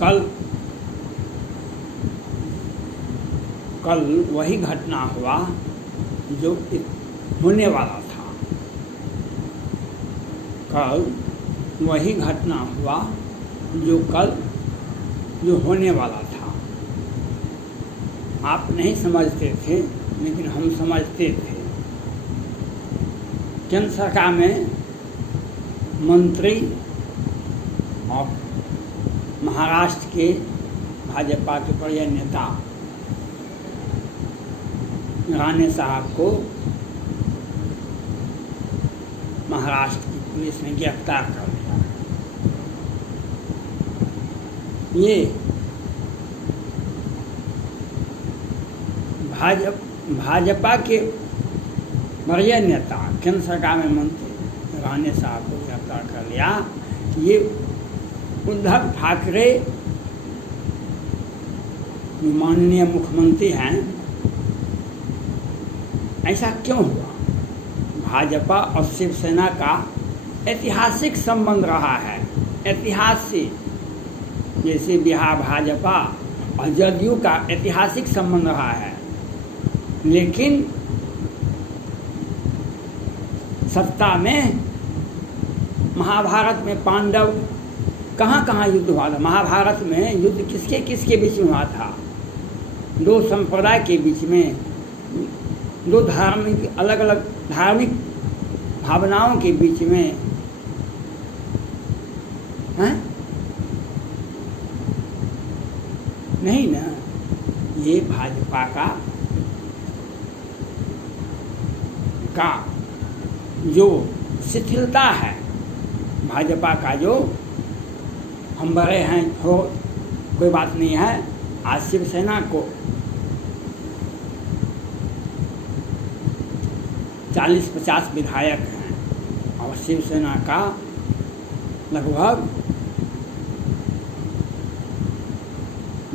कल वही घटना हुआ जो होने वाला था। कल वही घटना हुआ जो होने वाला था। आप नहीं समझते थे, लेकिन हम समझते थे। केंद्र सरकार में मंत्री और महाराष्ट्र के भाजपा के बड़े नेता राणे साहब को महाराष्ट्र की पुलिस ने गिरफ्तार कर लिया। ये भाजपा के बड़े नेता केंद्र सरकार में मंत्री राणे साहब को गिरफ्तार कर लिया। ये उद्धव ठाकरे माननीय मुख्यमंत्री हैं, ऐसा क्यों हुआ? भाजपा और शिवसेना का ऐतिहासिक संबंध रहा है, ऐतिहासिक, जैसे बिहार भाजपा और जदयू का ऐतिहासिक संबंध रहा है। लेकिन सत्ता में महाभारत में पांडव कहाँ युद्ध हुआ था? महाभारत में युद्ध किसके किसके बीच में हुआ था? दो संप्रदाय के बीच में, दो धार्मिक अलग अलग धार्मिक भावनाओं के बीच में हैं? नहीं ना। ये भाजपा का जो शिथिलता है, भाजपा का जो हम बड़े हैं हो कोई बात नहीं है। आज शिवसेना को 40-50 विधायक हैं और शिवसेना का लगभग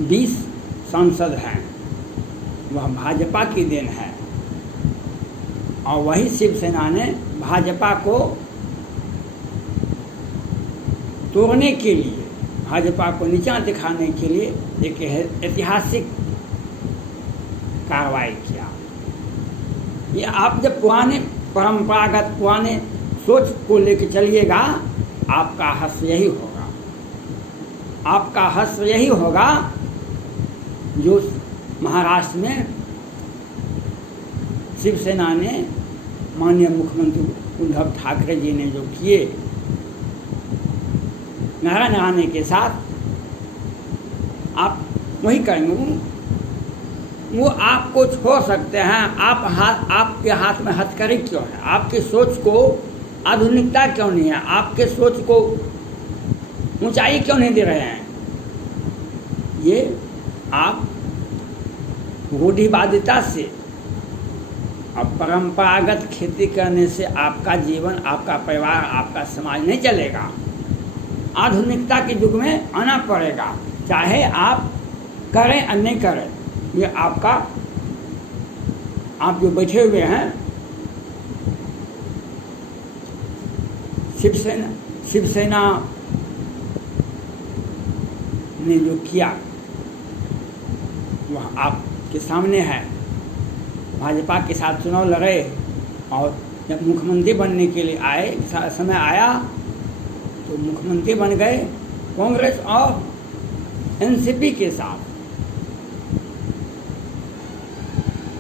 20 सांसद हैं। वह भाजपा की देन है। और वही शिवसेना ने भाजपा को तोड़ने के लिए, भाजपा को नीचा दिखाने के लिए एक ऐतिहासिक कार्रवाई किया। ये आप जब पुराने परंपरागत पुराने सोच को लेकर चलिएगा, आपका हश्र यही होगा। आपका हश्र यही होगा जो महाराष्ट्र में शिवसेना ने माननीय मुख्यमंत्री उद्धव ठाकरे जी ने जो किए नारायण राणे के साथ, आप वही करेंगे। वो आपको छोड़ सकते हैं। आपके हाथ में हथकड़ी क्यों है? आपकी सोच को आधुनिकता क्यों नहीं है? आपके सोच को ऊंचाई क्यों नहीं दे रहे हैं? ये आप रूढ़िवादिता से और परंपरागत खेती करने से आपका जीवन, आपका परिवार, आपका समाज नहीं चलेगा। आधुनिकता के युग में आना पड़ेगा, चाहे आप करें या नहीं करें। ये आपका, आप जो बैठे हुए हैं शिवसेना ने जो किया वह आपके सामने है। भाजपा के साथ चुनाव लड़े और जब मुख्यमंत्री बनने के लिए आए, समय आया तो मुख्यमंत्री बन गए कांग्रेस और एनसीपी के साथ।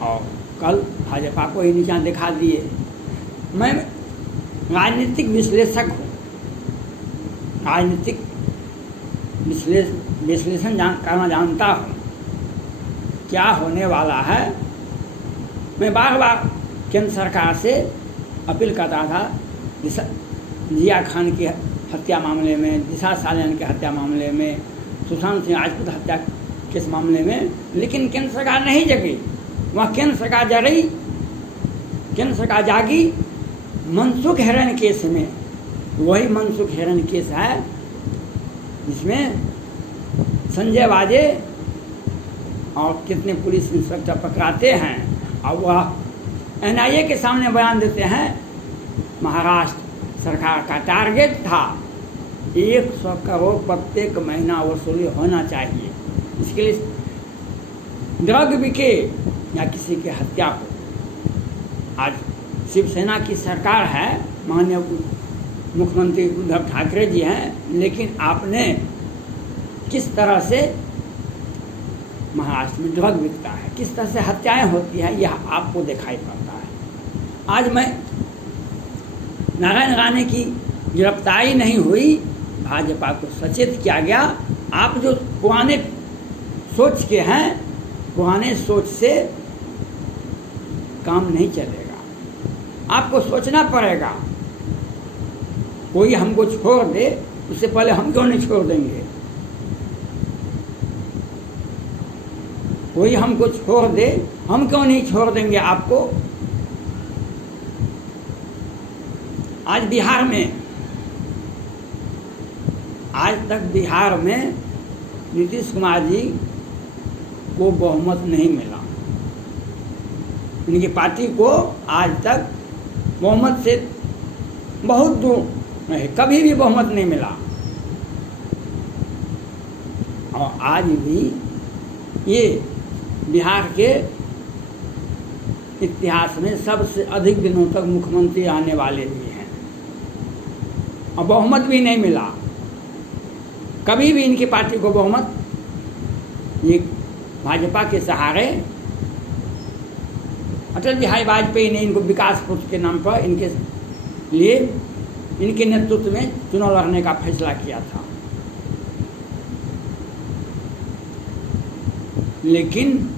और कल भाजपा को ही नीचा दिखा दिए। मैं राजनीतिक विश्लेषक हूँ, राजनीतिक विश्लेषण करना जानता हूँ क्या होने वाला है। मैं बार बार केंद्र सरकार से अपील करता था, जिया खान की हत्या मामले में, दिशा सालियान की हत्या मामले में, सुशांत सिंह राजपूत हत्या के मामले में, लेकिन केंद्र सरकार नहीं जगी। वह केंद्र सरकार जगी, केंद्र सरकार जागी मनसुख हिरेन केस में। वही मनसुख हिरेन केस है जिसमें संजय वाजे और कितने पुलिस इंस्पेक्टर पकड़ाते हैं और वह एनआईए के सामने बयान देते हैं। महाराष्ट्र सरकार का टारगेट था 100 करोड़ प्रत्येक महीना वसूली होना चाहिए। इसके लिए ड्रग बिके या किसी की हत्या हो। आज शिवसेना की सरकार है, माननीय मुख्यमंत्री उद्धव ठाकरे जी हैं, लेकिन आपने किस तरह से महाराष्ट्र में ड्रग बिकता है, किस तरह से हत्याएं होती है, यह आपको दिखाई पड़ता है। आज मैं नारायण राणे की गिरफ्तारी नहीं हुई, भाजपा को सचेत किया गया। आप जो पुराने सोच के हैं, पुराने सोच से काम नहीं चलेगा, आपको सोचना पड़ेगा। कोई हमको छोड़ दे, उससे पहले हम क्यों नहीं छोड़ देंगे? कोई हमको छोड़ दे, हम क्यों नहीं छोड़ देंगे आपको? आज बिहार में, आज तक बिहार में नीतीश कुमार जी को बहुमत नहीं मिला। उनकी पार्टी को आज तक बहुमत से बहुत दूर नहीं, कभी भी बहुमत नहीं मिला। और आज भी ये बिहार के इतिहास में सबसे अधिक दिनों तक मुख्यमंत्री आने वाले भी हैं, और बहुमत भी नहीं मिला। कभी भी इनकी पार्टी को बहुमत, ये भाजपा के सहारे अटल बिहारी वाजपेयी ने इनको विकास पुरुष के नाम पर इनके लिए, इनके नेतृत्व में चुनाव लड़ने का फैसला किया था। लेकिन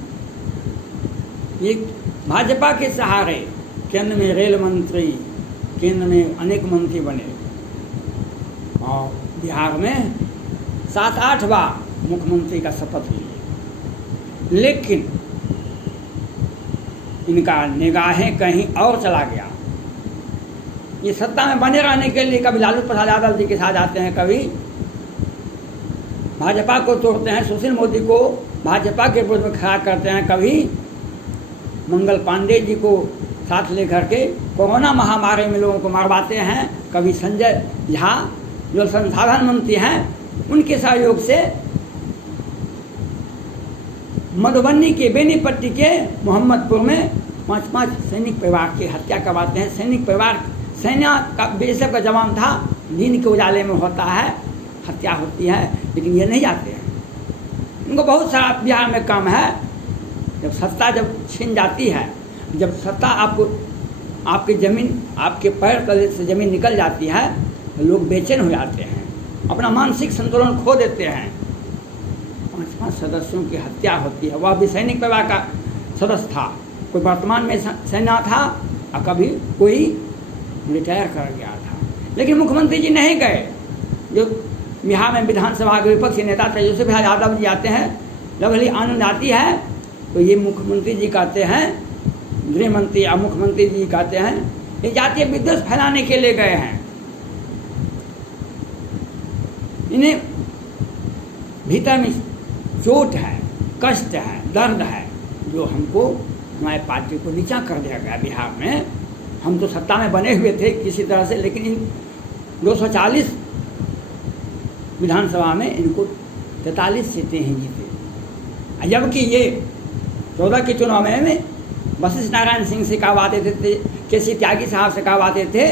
ये भाजपा के सहारे केंद्र में रेल मंत्री, केंद्र में अनेक मंत्री बने, और बिहार में 7-8 बार मुख्यमंत्री का शपथ लिए। लेकिन इनका निगाहें कहीं और चला गया। ये सत्ता में बने रहने के लिए कभी लालू प्रसाद यादव जी के साथ आते हैं, कभी भाजपा को तोड़ते हैं, सुशील मोदी को भाजपा के विरोध में खड़ा करते हैं, कभी मंगल पांडे जी को साथ लेकर के कोरोना महामारी में लोगों को मरवाते हैं, कभी संजय झा जो संसाधन मंत्री हैं उनके सहयोग से मधुबनी के बेनीपट्टी के मोहम्मदपुर में 5-5 सैनिक परिवार की हत्या करवाते हैं। सैनिक परिवार, सेना का बीएसएफ का जवान था, दिन के उजाले में होता है, हत्या होती है, लेकिन ये नहीं जाते हैं। इनको बहुत सारा बिहार में काम है। जब सत्ता जब छीन जाती है, जब सत्ता आपको, आपकी ज़मीन, आपके पैर तले से ज़मीन निकल जाती है, तो लोग बेचैन हो जाते हैं, अपना मानसिक संतुलन खो देते हैं। 5-5 सदस्यों की हत्या होती है। वह भी सैनिक परिवार का सदस्य था, कोई वर्तमान में सेना था और कभी कोई रिटायर कर गया था। लेकिन मुख्यमंत्री जी नहीं गए। जो बिहार में विधानसभा के विपक्षी नेता तेजस्वी प्रसाद यादव जी आते हैं, जब भली आनंद आती है तो ये मुख्यमंत्री जी कहते हैं, गृह मंत्री और मुख्यमंत्री जी कहते हैं ये जातीय विद्वेष फैलाने के लिए गए हैं। इन्हें भीतर में चोट है, कष्ट है, दर्द है, जो हमको, हमारे पार्टी को नीचा कर दिया गया बिहार में। हम तो सत्ता में बने हुए थे किसी तरह से, लेकिन इन 240 विधानसभा में इनको 43 सीटें ही जीते। जबकि ये 14 के चुनाव में वशिष्ठ नारायण सिंह से कहवाते थे, केसी त्यागी साहब से कहवाते थे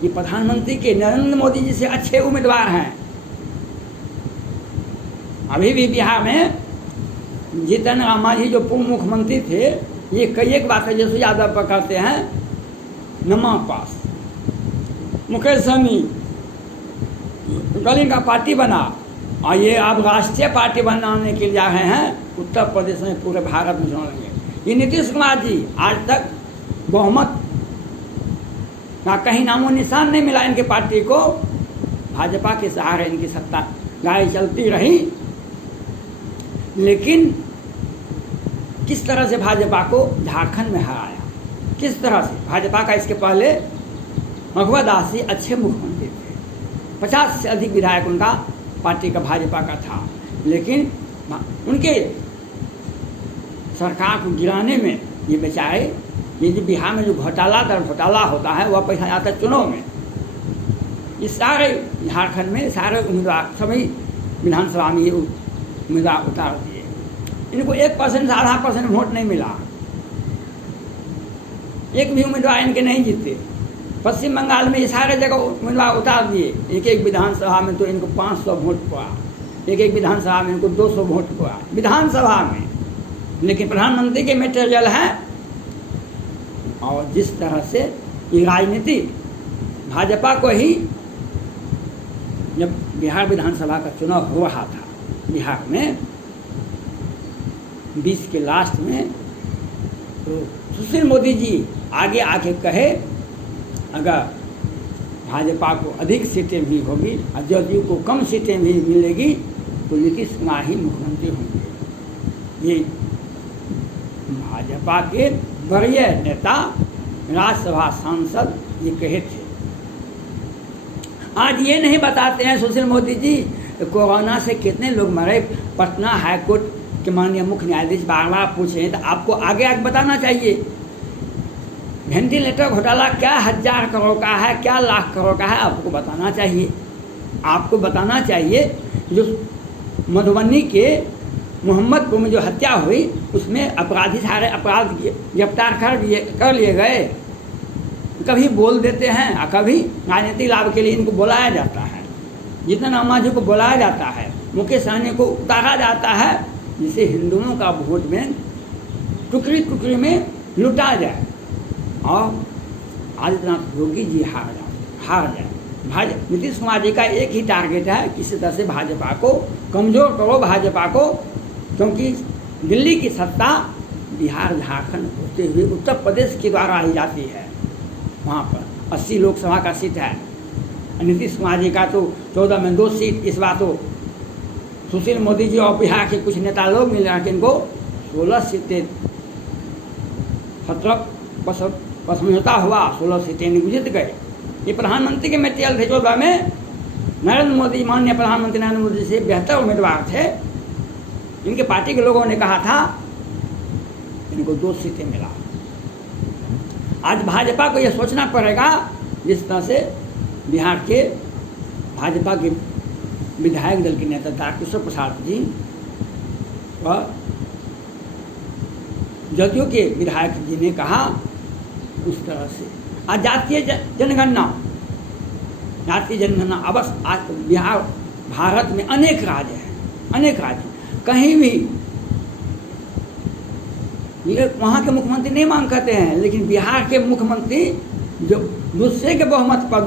कि प्रधानमंत्री के नरेंद्र मोदी जी से अच्छे उम्मीदवार हैं। अभी भी बिहार में जीतन राम मांझी जो पूर्व मुख्यमंत्री थे, ये कई एक बात तेजस्वी यादव पर कहते हैं, नमा पास मुकेश सहनी कल इनका पार्टी बना और ये अब राष्ट्रीय पार्टी बनाने के लिए आ रहे हैं, उत्तर प्रदेश में पूरे भारत में चुनाव लड़ेंगे। ये नीतीश कुमार जी आज तक बहुमत का कहीं नामो निशान नहीं मिला इनके पार्टी को। भाजपा के सहारे इनकी सत्ता गाड़ी चलती रही, लेकिन किस तरह से भाजपा को झारखंड में हराया, किस तरह से भाजपा का, इसके पहले मघुआ दास जी अच्छे मुख्यमंत्री थे, 50 से अधिक विधायक उनका पार्टी का भाजपा का था, लेकिन उनके सरकार को गिराने में ये बेचारे, ये जो बिहार में जो घोटाला दर घोटाला होता है, वह पैसा जाता है चुनाव में। ये सारे झारखंड में सारे उम्मीदवार सभी विधानसभा में ये उम्मीदवार उतार दिए। इनको 1% से आधा % वोट नहीं मिला, एक भी उम्मीदवार इनके नहीं जीते। पश्चिम बंगाल में ये सारे जगह उम्मीदवार उतार दिए। एक एक विधानसभा में तो इनको 500 वोट पड़ा, एक एक विधानसभा में इनको 200 वोट पड़ा विधानसभा में। लेकिन प्रधानमंत्री के मटेरियल है। और जिस तरह से ये राजनीति भाजपा को ही, जब बिहार विधानसभा का चुनाव हो रहा था बिहार में 20 के लास्ट में, तो सुशील मोदी जी आगे आके कहे अगर भाजपा को अधिक सीटें भी होगी और जदयू को कम सीटें भी मिलेगी तो नीतीश कुमार ही मुख्यमंत्री होंगे। ये भाजपा के वरीय नेता राज्यसभा सांसद ये कहे थे। आज ये नहीं बताते हैं सुशील मोदी जी कोरोना से कितने लोग मरे। पटना हाईकोर्ट के माननीय मुख्य न्यायाधीश बार बार पूछ रहे हैं, तो आपको आगे आगे बताना चाहिए। वेंटिलेटर घोटाला क्या 1000 करोड़ का है, क्या लाख करोड़ का है, आपको बताना चाहिए। आपको बताना चाहिए जो मधुबनी के मोहम्मदपुर में जो हत्या हुई उसमें अपराधी सारे अपराध गिरफ्तार कर लिए गए। कभी बोल देते हैं और कभी राजनीतिक लाभ के लिए इनको बुलाया जाता है। जितना अम्माजी को बुलाया जाता है, मुकेश सहनी को उतारा जाता है, जिससे हिंदुओं का वोट में टुकड़ी टुकड़ी में लुटा जाए और आदित्यनाथ योगी जी हार जाए। नीतीश कुमार जी का एक ही टारगेट है, किसी तरह से भाजपा को कमज़ोर करो, भाजपा को, क्योंकि दिल्ली की सत्ता बिहार झारखंड होते हुए उत्तर प्रदेश के द्वारा आई जाती है। वहाँ पर 80 लोकसभा का सीट है। नीतीश कुमार जी का तो 14 में 2 सीट। इस बार तो सुशील मोदी जी और बिहार के कुछ नेता लोग मिल रहे हैं, इनको 16 सीटें 17 समझौता हुआ, 16 सीटें जीत गए। ये प्रधानमंत्री के मटेरियल थे। 14 में नरेंद्र मोदी, माननीय प्रधानमंत्री नरेंद्र मोदी से बेहतर उम्मीदवार थे। इनके पार्टी के लोगों ने कहा था इनको 2 सीटें मिला। आज भाजपा को यह सोचना पड़ेगा, जिस तरह से बिहार के भाजपा के विधायक दल के नेता तारकिशोर प्रसाद जी और जदयू के विधायक जी ने कहा, उस तरह से आज जातीय जनगणना अवश्य। आज बिहार भारत में अनेक राज्य हैं, अनेक राज्य, कहीं भी वहाँ के मुख्यमंत्री नहीं मांग करते हैं, लेकिन बिहार के मुख्यमंत्री जो दूसरे के बहुमत पर,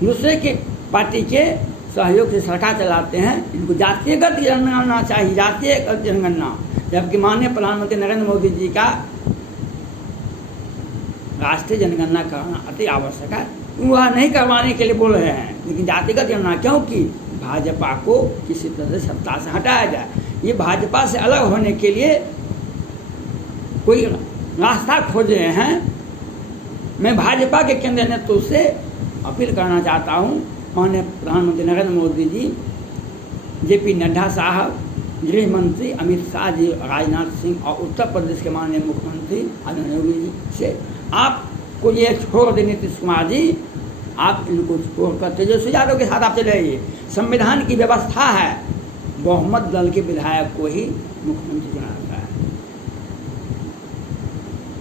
दूसरे के पार्टी के सहयोग से सरकार चलाते हैं, इनको जातीयगत जनगणना चाहिए, जातीयगत जनगणना। जबकि माननीय प्रधानमंत्री नरेंद्र मोदी जी का राष्ट्रीय जनगणना करना अति आवश्यक है, वह नहीं करवाने के लिए बोल रहे हैं। लेकिन जातिगत जनगणना, क्योंकि भाजपा को किसी तरह से सत्ता से हटाया जाए। ये भाजपा से अलग होने के लिए कोई रास्ता खोज रहे हैं। मैं भाजपा के केंद्रीय नेतृत्व से अपील करना चाहता हूँ, माननीय प्रधानमंत्री नरेंद्र मोदी जी, JP नड्डा साहब, गृह मंत्री अमित शाह जी, राजनाथ सिंह और उत्तर प्रदेश के माननीय मुख्यमंत्री आदित्यनाथ योगी जी से आपको ये छोड़ दे। नीतीश कुमार जी, आप इनको छोड़कर तेजस्वी यादव के साथ आप चले आइए। संविधान की व्यवस्था है, बहुमत दल के विधायक को ही मुख्यमंत्री चुनाता है।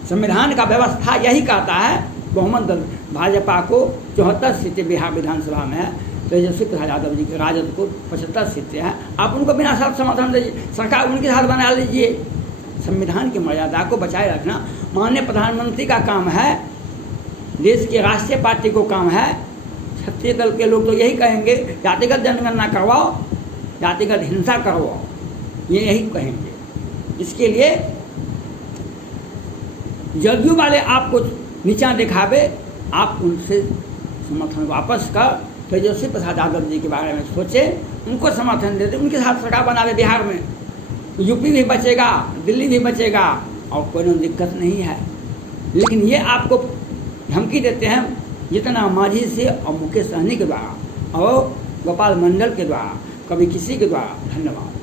संविधान का व्यवस्था यही कहता है, बहुमत दल भाजपा को 74 सीटें बिहार विधानसभा में है, तेजस्वी प्रसाद यादव जी के राजद को 75 सीटें हैं। आप उनको बिना शर्त समर्थन दीजिए, सरकार उनके साथ बना लीजिए। संविधान की मर्यादा को बचाए रखना माननीय प्रधानमंत्री का काम है, देश की राष्ट्रीय पार्टी को काम है। छत्तीस दल के लोग तो यही कहेंगे जातिगत जनगणना करवाओ, जातिगत हिंसा करवाओ, ये यही कहेंगे। इसके लिए जदयू वाले आपको नीचा दिखावे, आप उनसे समर्थन वापस कर तेजस्वी प्रसाद यादव जी के बारे में सोचें, उनको समर्थन दे दें, उनके साथ सरकार बनावे। बिहार में यूपी भी बचेगा, दिल्ली भी बचेगा और कोई दिक्कत नहीं है। लेकिन ये आपको धमकी देते हैं जितना मांझी से और मुकेश सहनी के द्वारा और गोपाल मंडल के द्वारा, कभी किसी के द्वारा। धन्यवाद।